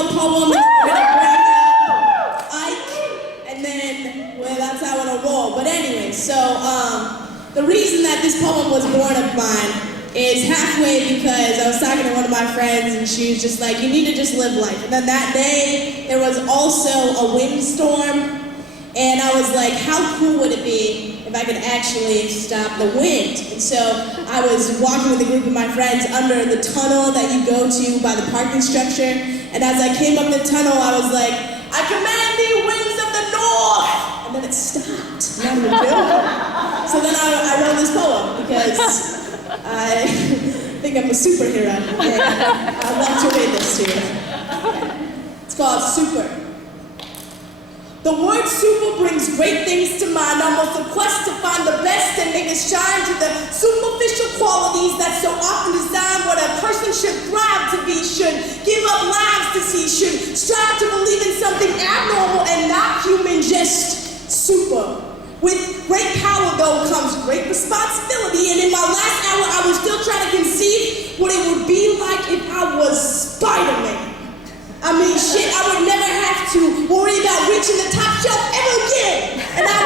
a poem, and we're gonna bring up Ike, and then, well, that's how it'll roll. But anyway, so the reason that this poem was born of mine is halfway because I was talking to one of my friends, and she was just like, you need to just live life. And then that day, there was also a windstorm, and I was like, how cool would it be if I could actually stop the wind? And so I was walking with a group of my friends under the tunnel that you go to by the parking structure, and as I came up the tunnel, I was like, I command thee winds of the north! And then it stopped. Not even joking. So then I wrote this poem because I think I'm a superhero, and I'd love to read this to you. It's called Super. The word super brings great things to mind, almost a quest to find the best and make it shine to the superficial qualities that so often design what a person should thrive to be, should give up lives to see, should strive to believe in something abnormal and not human, just super. With great power, though, comes great responsibility, and in my last hour, I was still trying to conceive what it would be like if I was Spider-Man. I mean, shit, I would never have to worry about reaching the top shelf ever again. And I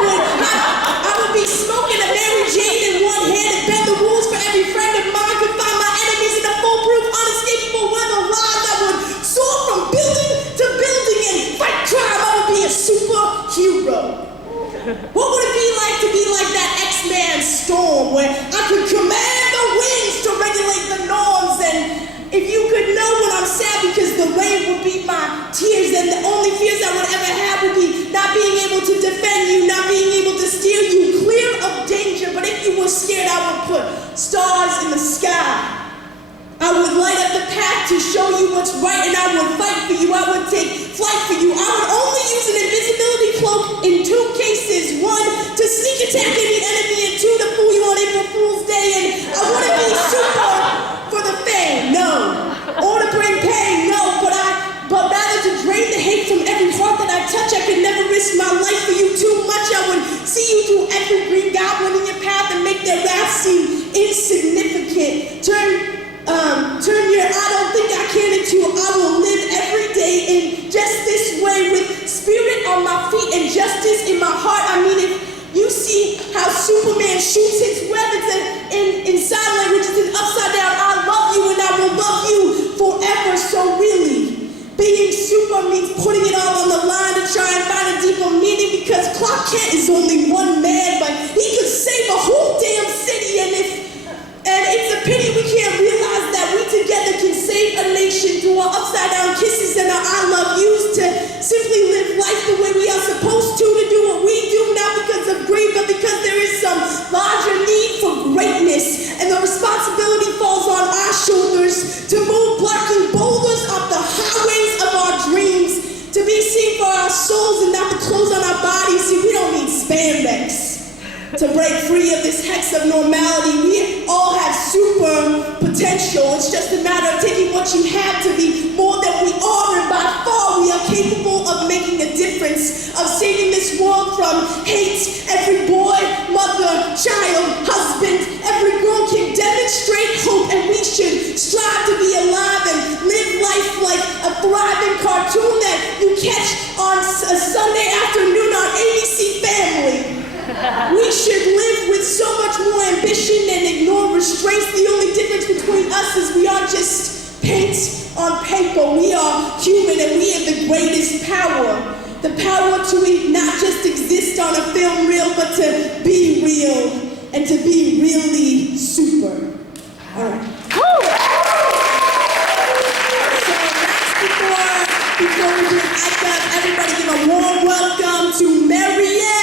would be smoking a Mary Jane in one hand and bend the rules for every friend of mine, could find my enemies in a foolproof, unescapable web of lies. I would soar from building to building and fight crime. I would be a superhero. What would it be like to be like that X-Man Storm, where I could command the winds to regulate the norms? And if you could know when I'm sad because the rain would be my tears, and the only fears I would ever have would be not being able to defend you, not being able to steer you clear of danger. But if you were scared, I would put stars in the sky. I would light up the path to show you what's right, and I would fight for you. I would take flight for you. I would only use an invisibility cloak in two cases. One, to sneak attack any enemy, and two, to fool you on April Fool's Day. And I wouldn't be super for the fame, no. Or to bring pain, no. But rather to drain the hate from every heart that I touch. I could never risk my life for you too much. I would see you through every green goblin in your path and make their wrath seem insignificant. Turn your I don't think I can into I will live every day in just this way, with spirit on my feet and justice in my heart. I mean, if you see how Superman shoots his web, it's in sign language, it's an upside down I love you and I will love you forever. So really, being super means putting it all on the line to try and find a deeper meaning, because Clark Kent is only one man, but he could save a whole damn city. And it's a pity we can't realize that we together can save a nation through our upside down kisses and our I love yous, to simply live life the way we are supposed to do what we do, not because of greed, but because there is some larger need for greatness, and the responsibility falls on our shoulders to move blocking boulders off the highways of our dreams, to be seen for our souls and not the clothes on our bodies. See, we don't need spandex to break free of this hex of normality. We all have super potential. It's just a matter of taking what you have to be more than we are, and by far we are capable of making a difference, of saving this world from hate. Every boy, mother, child, husband, every girl can demonstrate hope, and we should strive to be alive and live life like a thriving cartoon that you catch on a Sunday afternoon on ABC Family. We should live with so much more ambition and ignore restraints. The only difference between us is we aren't just paint on paper. We are human, and we have the greatest power. The power to not just exist on a film reel, but to be real and to be really super. All right. So before we do Ike Up, everybody give a warm welcome to Marianne.